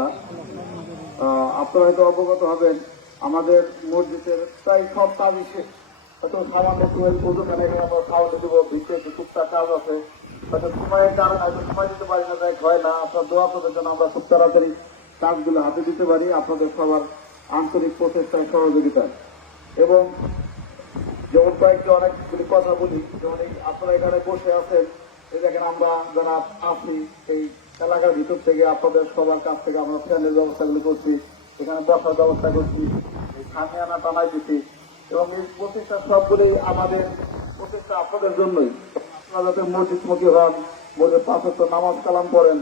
আলহামদুলিল্লাহ। আপনারা হয়তো অবগত হবেন, আমাদের মসজিদের প্রায় সব কাজই শেষ। হয়তো সামান্য একটু ওজুখানে আমরা খাওয়াতে দেবো, ভিতরে একটু টুকটাক কাজ আছে, হয়তো সময়ের কারণে হয়তো সময় দিতে পারি না, তাই হয় না। আপনার দোয়া করবেন যেন আমরা খুব তাড়াতাড়ি কাজগুলো হাতে দিতে পারি আপনাদের সবার আন্তরিক প্রচেষ্টায়, সহযোগিতায়। এবং যেমন কয়েকটি অনেকগুলি কথা বলি, যেমন আপনারা এখানে বসে আছেন, এই দেখেন আমরা যারা আছি এই এলাকার ভিতর থেকে আপনাদের সবার কাছ থেকে আমরা ফ্যানের ব্যবস্থাগুলি করছি, এখানে বসার ব্যবস্থা করছি, এই সামনে আনা টানাই দিচ্ছি। এবং এই প্রচেষ্টা সবগুলি আমাদের প্রচেষ্টা আপনাদের জন্যই। আপনারা যাতে মসজিদমুখী হন, মসজিদ 5 ওয়াক্ত নামাজ কালাম করেন,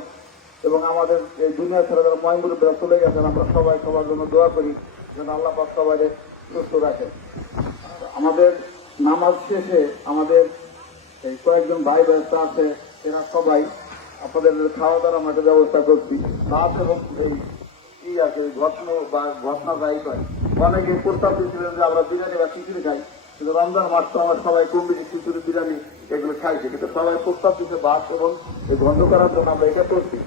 এবং আমাদের এই দুনিয়া ছেড়ে যারা ময়মুরব্বীরা চলে গেছেন, আমরা সবাই সবার জন্য দোয়া করি যেন আল্লাহ পাক সবাই সুস্থ রাখে। আমাদের নামাজ শেষে আমাদের এই কয়েকজন ভাই বোনেরা আছে, এরা সবাই আপনাদের খাওয়া দাওয়ার আমরা একটা ব্যবস্থা করছি। রাত এবং এই কি আছে ঘটনা যাই পাই, অনেকে প্রস্তাব দিয়েছিলেন যে আমরা বিরিয়ানি বা খিচুড়ি খাই, কিন্তু রমজান মাস তো আমরা সবাই কম বেশি খিচুড়ি বিরিয়ানি এগুলো খাইছি, কিন্তু সবাই প্রস্তাব দিতে ভাত এবং এই বন্ধ করার জন্য আমরা এটা করছি।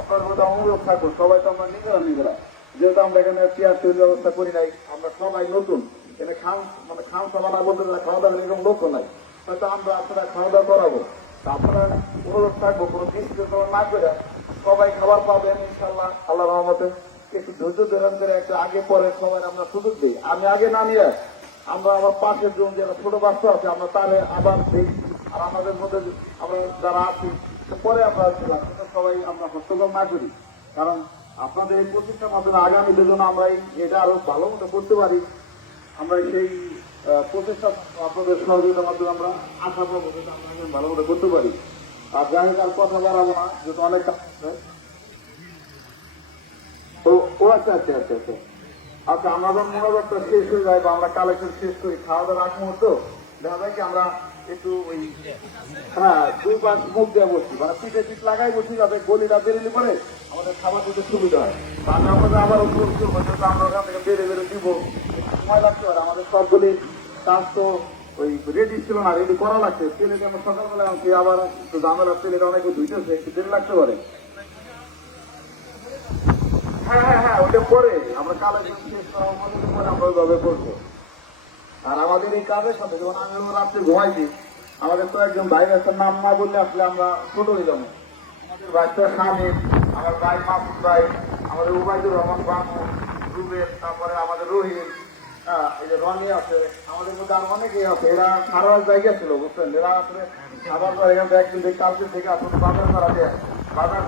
আপনার মধ্যে অনুরোধ থাকবো, সবাই তো আমরা নিজেরা যেহেতু আমরা এখানে চেয়ার তৈরির ব্যবস্থা করি নাই, আমরা সবাই নতুন এখানে খান সাবানা বলতে খাওয়া দাওয়ার এরকম লোকও নাই, হয়তো আমরা আপনারা খাওয়া দাওয়া করাবো। আপনারা অনুরোধ থাকবো কোনো দৃষ্টি না করে সবাই খাবার পাবেন ইনশাল্লাহ, আল্লাহ রহমতে। একটু ধৈর্য ধারণ করে একটু আগে পরে সবাই আমরা সুযোগ দিই, আমি আগে না নিয়ে আমরা আমার পাশের জন যারা ছোট বাচ্চা আছে আমরা তাহলে আবার দিই, আর আমাদের মধ্যে আমরা যারা আছি পরে আমরা সবাই আমরা হস্তক্ষেপ না করি, কারণ আপনাদের এই প্রতিষ্ঠার মাধ্যমে আগামীদের জন্য আমরা এটা আরো ভালো মতো করতে পারি। আমরা সেই প্রচেষ্টা আপনাদের সহযোগিতার মাধ্যমে আমরা আশা পাবো যে আমরা ভালো মতো করতে পারি। আর যাই হোক, আর কথা বাড়াবো না, যেহেতু অনেক কাজ আছে। ও আচ্ছা আচ্ছা আচ্ছা আচ্ছা আচ্ছা, আমাদের মনোভাবটা শেষ হয়ে যায় বা আমরা কালেকশন শেষ করি, খাওয়া দাওয়ার আগ মুহূর্ত দেখা যায় কি আমরা একটু ওই 2-5 মুখ দিয়ে বসছি, মানে পিঠে পিঠ লাগাই বসি, যাতে গলিটা বেরোলে পরে আমাদের খাবার দিতে সুবিধা হয়। তাহলে আমাদের আবার অনুরোধ করবো যেহেতু আমরা ওখান থেকে বেড়ে দিব, সময় লাগতে পারে। আমাদের সবগুলি কাজ তো ওই রেডি ছিল না, রেডি করা লাগছে। তেলেটা আমরা সকালবেলা আনছি, আবার একটু ঝামেলা, তেলেটা অনেকে ধুইতেছে, একটু দেরি লাগতে পারে। হ্যাঁ, ওইটা পরে আমরা কালেকশন শেষ করা পরে আমরা ওইভাবে করবো। আর আমাদের এই কাজের সাথে যেমন আমি রাত্রে ঘুমাইছি, আমাদের তো একজন ভাই একটা নাম না বললে আসলে আমরা ছোট হয়ে যাবো। আমাদের ভাইটা স্বামী, আমার ভাই মাহমুদ ভাই, আমাদের উবাইদুর রহমান বাবু, রুবেল, তারপরে আমাদের রহিম, এই যে রনি আছে, আমাদের মধ্যে আরো অনেকেই আছে। এরা সারা জায়গা ছিল, বুঝছেন, এরা আসলে আবার এখান থেকে একদিন থেকে কালকে থেকে আসলে বাজার করা যায়, বাজার